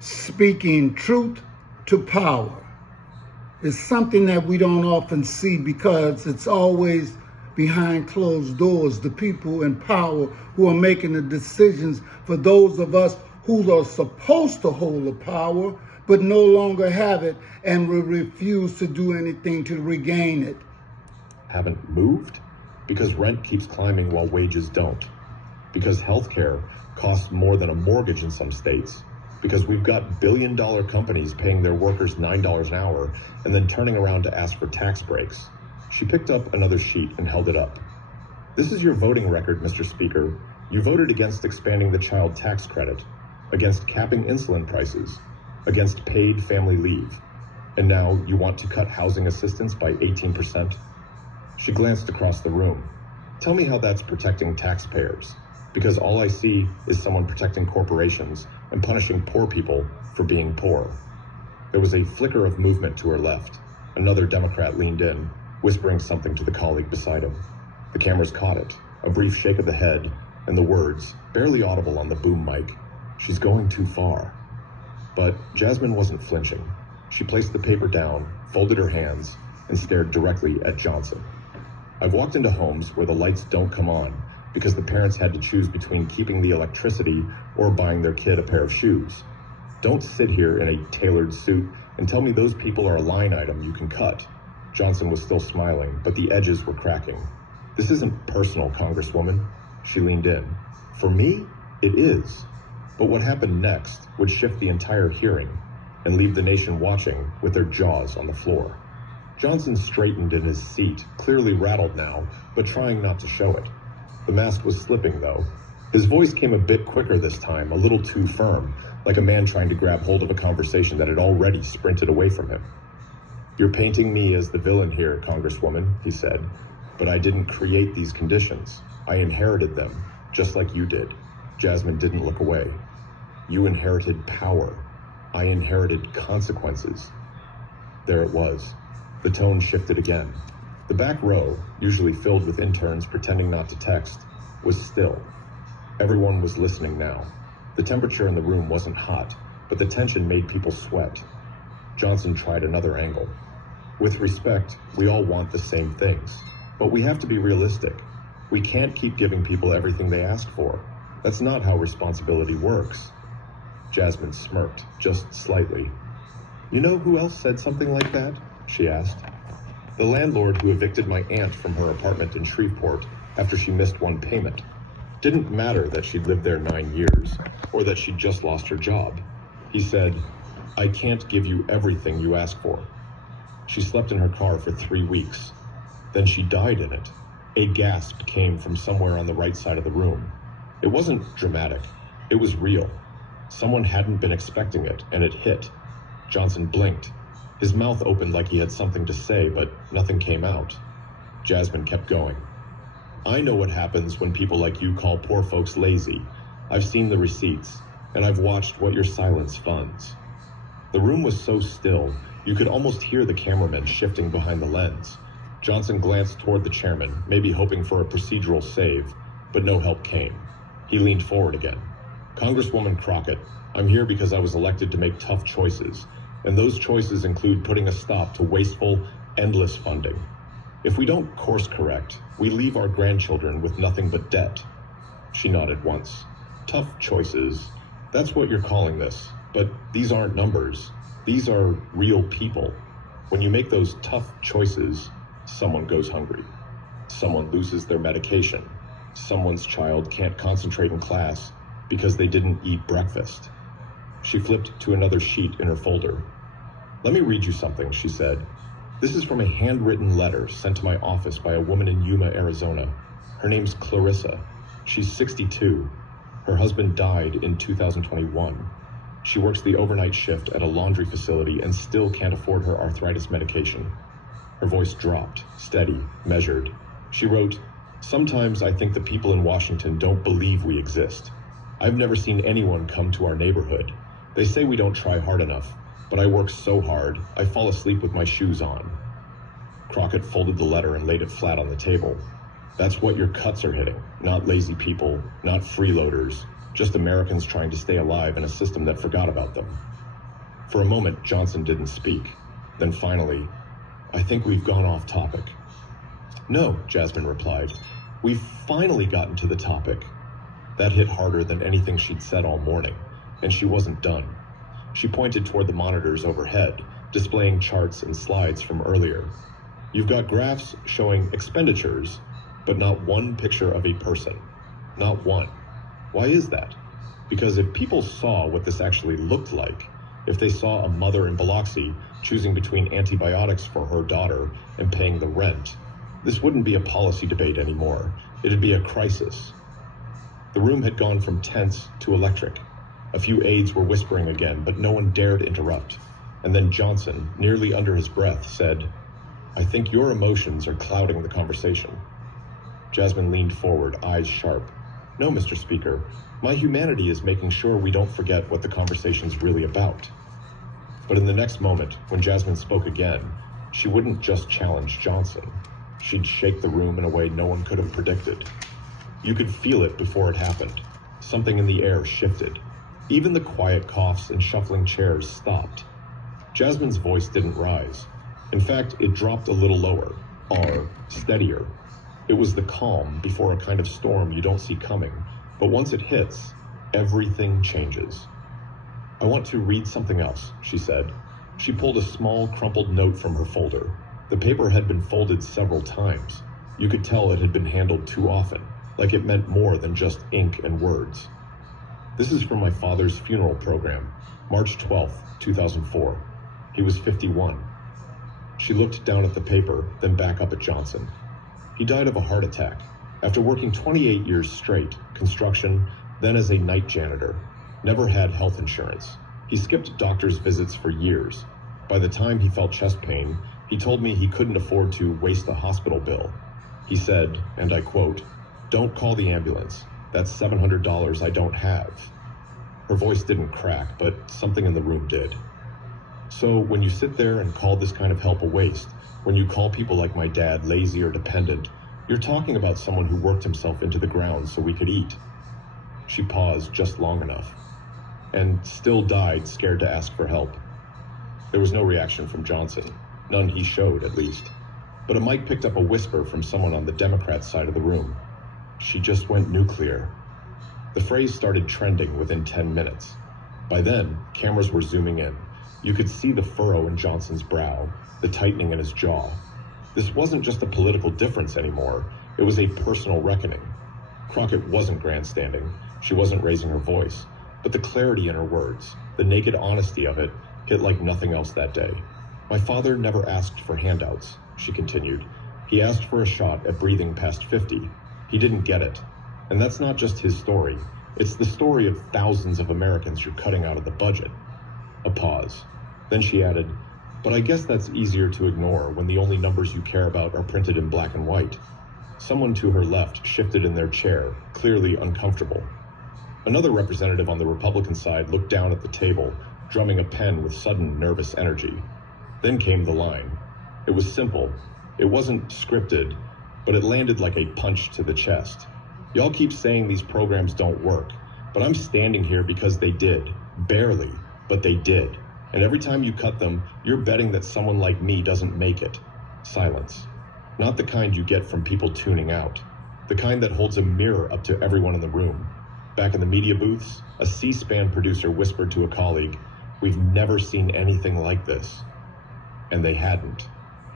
speaking truth to power. It's something that we don't often see because it's always behind closed doors, the people in power who are making the decisions for those of us who are supposed to hold the power but no longer have it and will refuse to do anything to regain it. Haven't moved? Because rent keeps climbing while wages don't. Because healthcare costs more than a mortgage in some states. Because we've got billion-dollar companies paying their workers $9 an hour and then turning around to ask for tax breaks. She picked up another sheet and held it up. This is your voting record, Mr. Speaker. You voted against expanding the child tax credit, against capping insulin prices, against paid family leave. And now you want to cut housing assistance by 18%? She glanced across the room. Tell me how that's protecting taxpayers. Because all I see is someone protecting corporations and punishing poor people for being poor. There was a flicker of movement to her left. Another Democrat leaned in, whispering something to the colleague beside him. The cameras caught it, a brief shake of the head, and the words, barely audible on the boom mic, "She's going too far." But Jasmine wasn't flinching. She placed the paper down, folded her hands, and stared directly at Johnson. I've walked into homes where the lights don't come on because the parents had to choose between keeping the electricity or buying their kid a pair of shoes. Don't sit here in a tailored suit and tell me those people are a line item you can cut. Johnson was still smiling, but the edges were cracking. This isn't personal, Congresswoman. She leaned in. For me, it is. But what happened next would shift the entire hearing and leave the nation watching with their jaws on the floor. Johnson straightened in his seat, clearly rattled now, but trying not to show it. The mask was slipping, though. His voice came a bit quicker this time, a little too firm, like a man trying to grab hold of a conversation that had already sprinted away from him. You're painting me as the villain here, Congresswoman, he said, but I didn't create these conditions. I inherited them, just like you did. Jasmine didn't look away. You inherited power. I inherited consequences. There it was. The tone shifted again. The back row, usually filled with interns pretending not to text, was still. Everyone was listening now. The temperature in the room wasn't hot, but the tension made people sweat. Johnson tried another angle. With respect, we all want the same things, but we have to be realistic. We can't keep giving people everything they ask for. That's not how responsibility works. Jasmine smirked, just slightly. You know who else said something like that? She asked. The landlord who evicted my aunt from her apartment in Shreveport after she missed one payment. Didn't matter that she'd lived there 9 years, or that she'd just lost her job. He said, I can't give you everything you ask for. She slept in her car for 3 weeks. Then she died in it. A gasp came from somewhere on the right side of the room. It wasn't dramatic. It was real. Someone hadn't been expecting it, and it hit. Johnson blinked. His mouth opened like he had something to say, but nothing came out. Jasmine kept going. I know what happens when people like you call poor folks lazy. I've seen the receipts, and I've watched what your silence funds. The room was so still, you could almost hear the cameraman shifting behind the lens. Johnson glanced toward the chairman, maybe hoping for a procedural save, but no help came. He leaned forward again. Congresswoman Crockett, I'm here because I was elected to make tough choices, and those choices include putting a stop to wasteful, endless funding. If we don't course correct, we leave our grandchildren with nothing but debt. She nodded once. Tough choices, that's what you're calling this, but these aren't numbers. These are real people. When you make those tough choices, someone goes hungry. Someone loses their medication. Someone's child can't concentrate in class because they didn't eat breakfast. She flipped to another sheet in her folder. Let me read you something, she said. This is from a handwritten letter sent to my office by a woman in Yuma, Arizona. Her name's Clarissa. She's 62. Her husband died in 2021. She works the overnight shift at a laundry facility and still can't afford her arthritis medication. Her voice dropped, steady, measured. She wrote, Sometimes I think the people in Washington don't believe we exist. I've never seen anyone come to our neighborhood. They say we don't try hard enough, but I work so hard, I fall asleep with my shoes on. Crockett folded the letter and laid it flat on the table. That's what your cuts are hitting, not lazy people, not freeloaders, just Americans trying to stay alive in a system that forgot about them. For a moment, Johnson didn't speak. Then finally, "I think we've gone off topic." "No," Jasmine replied. "We've finally gotten to the topic." That hit harder than anything she'd said all morning, and she wasn't done. She pointed toward the monitors overhead, displaying charts and slides from earlier. "You've got graphs showing expenditures, but not one picture of a person. Not one. Why is that? Because if people saw what this actually looked like, if they saw a mother in Biloxi choosing between antibiotics for her daughter and paying the rent, this wouldn't be a policy debate anymore. It'd be a crisis." The room had gone from tense to electric. A few aides were whispering again, but no one dared interrupt. And then Johnson, nearly under his breath, said, "I think your emotions are clouding the conversation." Jasmine leaned forward, eyes sharp. "No, Mr. Speaker, my humanity is making sure we don't forget what the conversation's really about." But in the next moment, when Jasmine spoke again, she wouldn't just challenge Johnson. She'd shake the room in a way no one could have predicted. You could feel it before it happened. Something in the air shifted. Even the quiet coughs and shuffling chairs stopped. Jasmine's voice didn't rise. In fact, it dropped a little lower, or steadier. It was the calm before a kind of storm you don't see coming, but once it hits, everything changes. "I want to read something else," she said. She pulled a small, crumpled note from her folder. The paper had been folded several times. You could tell it had been handled too often, like it meant more than just ink and words. "This is from my father's funeral program, March 12th, 2004. He was 51. She looked down at the paper, then back up at Johnson. "He died of a heart attack. After working 28 years straight, construction, then as a night janitor. Never had health insurance. He skipped doctor's visits for years. By the time he felt chest pain, he told me he couldn't afford to waste a hospital bill. He said, and I quote, 'Don't call the ambulance. That's $700 I don't have.'" Her voice didn't crack, but something in the room did. "So when you sit there and call this kind of help a waste, when you call people like my dad lazy or dependent, you're talking about someone who worked himself into the ground so we could eat." She paused just long enough. "And still died scared to ask for help." There was no reaction from Johnson. None he showed, at least. But a mic picked up a whisper from someone on the Democrat side of the room. "She just went nuclear." The phrase started trending within 10 minutes. By then, cameras were zooming in. You could see the furrow in Johnson's brow, the tightening in his jaw. This wasn't just a political difference anymore. It was a personal reckoning. Crockett wasn't grandstanding. She wasn't raising her voice. But the clarity in her words, the naked honesty of it, hit like nothing else that day. "My father never asked for handouts," she continued. "He asked for a shot at breathing past 50. He didn't get it. And that's not just his story. It's the story of thousands of Americans you're cutting out of the budget." A pause. Then she added, "But I guess that's easier to ignore when the only numbers you care about are printed in black and white." Someone to her left shifted in their chair, clearly uncomfortable. Another representative on the Republican side looked down at the table, drumming a pen with sudden nervous energy. Then came the line. It was simple. It wasn't scripted, but it landed like a punch to the chest. "Y'all keep saying these programs don't work, but I'm standing here because they did. Barely, but they did. And every time you cut them, you're betting that someone like me doesn't make it." Silence. Not the kind you get from people tuning out. The kind that holds a mirror up to everyone in the room. Back in the media booths, a C-SPAN producer whispered to a colleague, "We've never seen anything like this." And they hadn't.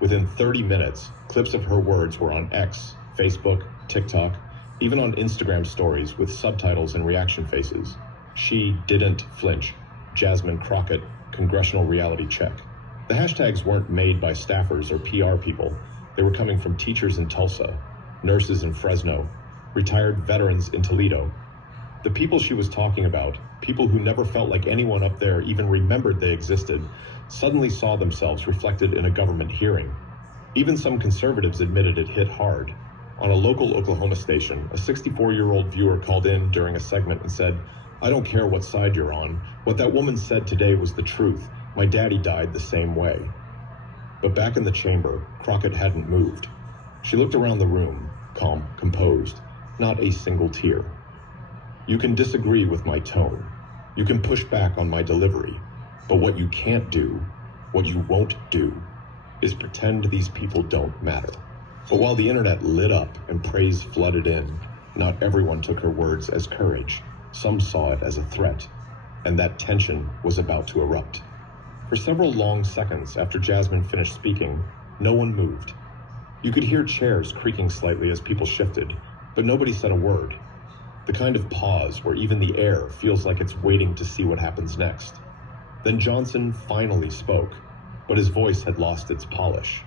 Within 30 minutes, clips of her words were on X, Facebook, TikTok, even on Instagram stories with subtitles and reaction faces. She didn't flinch. Jasmine Crockett, Congressional Reality Check. The hashtags weren't made by staffers or PR people. They were coming from teachers in Tulsa, nurses in Fresno, retired veterans in Toledo. The people she was talking about, people who never felt like anyone up there even remembered they existed, suddenly saw themselves reflected in a government hearing. Even some conservatives admitted it hit hard. On a local Oklahoma station, a 64-year-old viewer called in during a segment and said, "I don't care what side you're on. What that woman said today was the truth. My daddy died the same way." But back in the chamber, Crockett hadn't moved. She looked around the room, calm, composed, not a single tear. "You can disagree with my tone. You can push back on my delivery. But what you can't do, what you won't do, is pretend these people don't matter. But while the internet lit up and praise flooded in, not everyone took her words as courage. Some saw it as a threat, and that tension was about to erupt. For several long seconds after Jasmine finished speaking, no one moved. You could hear chairs creaking slightly as people shifted, but nobody said a word. The kind of pause where even the air feels like it's waiting to see what happens next. Then Johnson finally spoke, but his voice had lost its polish.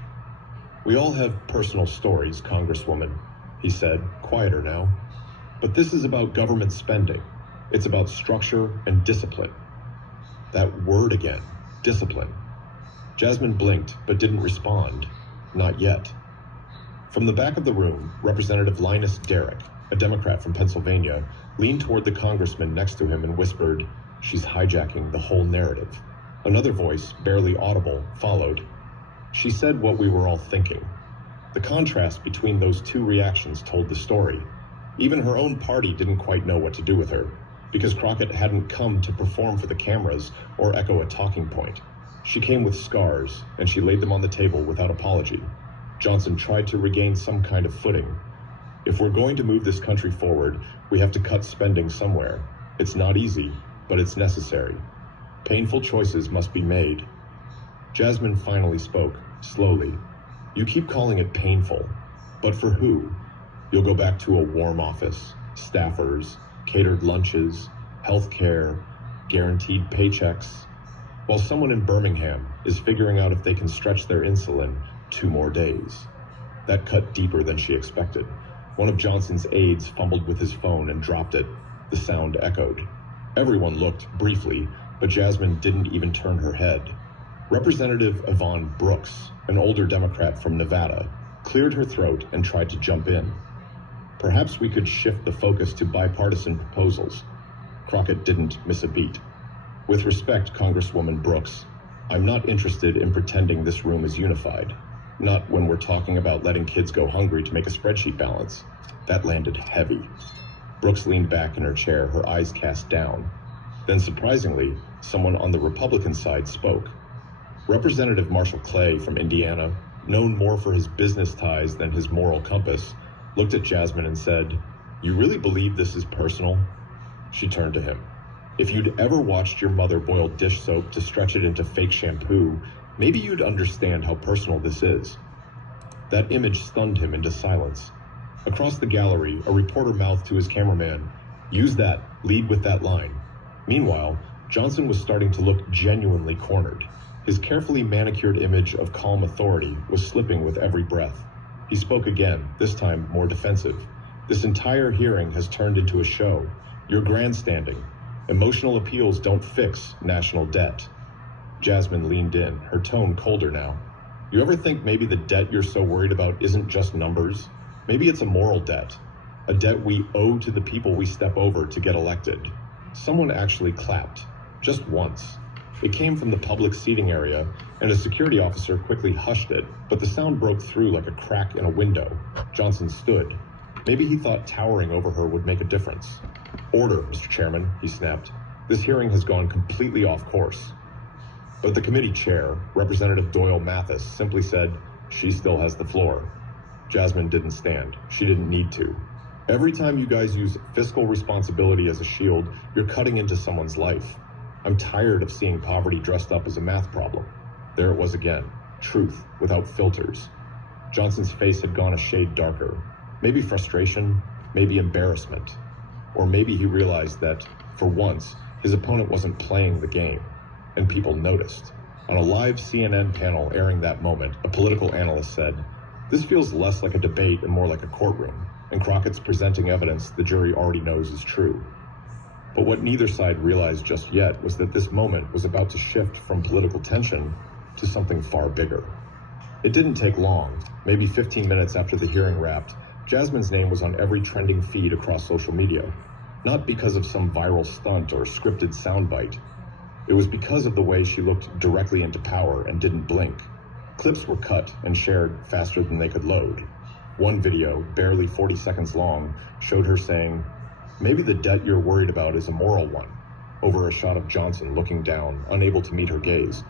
"We all have personal stories, Congresswoman," he said, quieter now. "But this is about government spending. It's about structure and discipline." That word again, discipline. Jasmine blinked, but didn't respond. Not yet. From the back of the room, Representative Linus Derrick, a Democrat from Pennsylvania, leaned toward the congressman next to him and whispered, "She's hijacking the whole narrative." Another voice, barely audible, followed. "She said what we were all thinking." The contrast between those two reactions told the story. Even her own party didn't quite know what to do with her, because Crockett hadn't come to perform for the cameras or echo a talking point. She came with scars, and she laid them on the table without apology. Johnson tried to regain some kind of footing. "If we're going to move this country forward, we have to cut spending somewhere. It's not easy, but it's necessary. Painful choices must be made." Jasmine finally spoke, slowly. "You keep calling it painful, but for who? You'll go back to a warm office, staffers, catered lunches, health care, guaranteed paychecks, while someone in Birmingham is figuring out if they can stretch their insulin 2 more days." That cut deeper than she expected. One of Johnson's aides fumbled with his phone and dropped it. The sound echoed. Everyone looked, briefly, but Jasmine didn't even turn her head. Representative Yvonne Brooks, an older Democrat from Nevada, cleared her throat and tried to jump in. "Perhaps we could shift the focus to bipartisan proposals." Crockett didn't miss a beat. "With respect, Congresswoman Brooks, I'm not interested in pretending this room is unified. Not when we're talking about letting kids go hungry to make a spreadsheet balance." That landed heavy. Brooks leaned back in her chair, her eyes cast down. Then, surprisingly, someone on the Republican side spoke. Representative Marshall Clay from Indiana, known more for his business ties than his moral compass, looked at Jasmine and said, "You really believe this is personal?" She turned to him. "If you'd ever watched your mother boil dish soap to stretch it into fake shampoo, maybe you'd understand how personal this is." That image stunned him into silence. Across the gallery, a reporter mouthed to his cameraman, "Use that, lead with that line." Meanwhile, Johnson was starting to look genuinely cornered. His carefully manicured image of calm authority was slipping with every breath. He spoke again, this time more defensive. "This entire hearing has turned into a show. You're grandstanding. Emotional appeals don't fix national debt." Jasmine leaned in, her tone colder now. "You ever think maybe the debt you're so worried about isn't just numbers? Maybe it's a moral debt. A debt we owe to the people we step over to get elected." Someone actually clapped. Just once. It came from the public seating area, and a security officer quickly hushed it, but the sound broke through like a crack in a window. Johnson stood. Maybe he thought towering over her would make a difference. "Order, Mr. Chairman," he snapped. "This hearing has gone completely off course." But the committee chair, Representative Doyle Mathis, simply said, "She still has the floor." Jasmine didn't stand. She didn't need to. "Every time you guys use fiscal responsibility as a shield, you're cutting into someone's life. I'm tired of seeing poverty dressed up as a math problem." There it was again. Truth, without filters. Johnson's face had gone a shade darker. Maybe frustration, maybe embarrassment. Or maybe he realized that, for once, his opponent wasn't playing the game. And people noticed. On a live CNN panel airing that moment, a political analyst said, "This feels less like a debate and more like a courtroom, and Crockett's presenting evidence the jury already knows is true." But what neither side realized just yet was that this moment was about to shift from political tension to something far bigger. It didn't take long. Maybe 15 minutes after the hearing wrapped, Jasmine's name was on every trending feed across social media. Not because of some viral stunt or scripted soundbite. It was because of the way she looked directly into power and didn't blink. Clips were cut and shared faster than they could load. One video, barely 40 seconds long, showed her saying, "Maybe the debt you're worried about is a moral one. over a shot of Johnson looking down, unable to meet her gaze.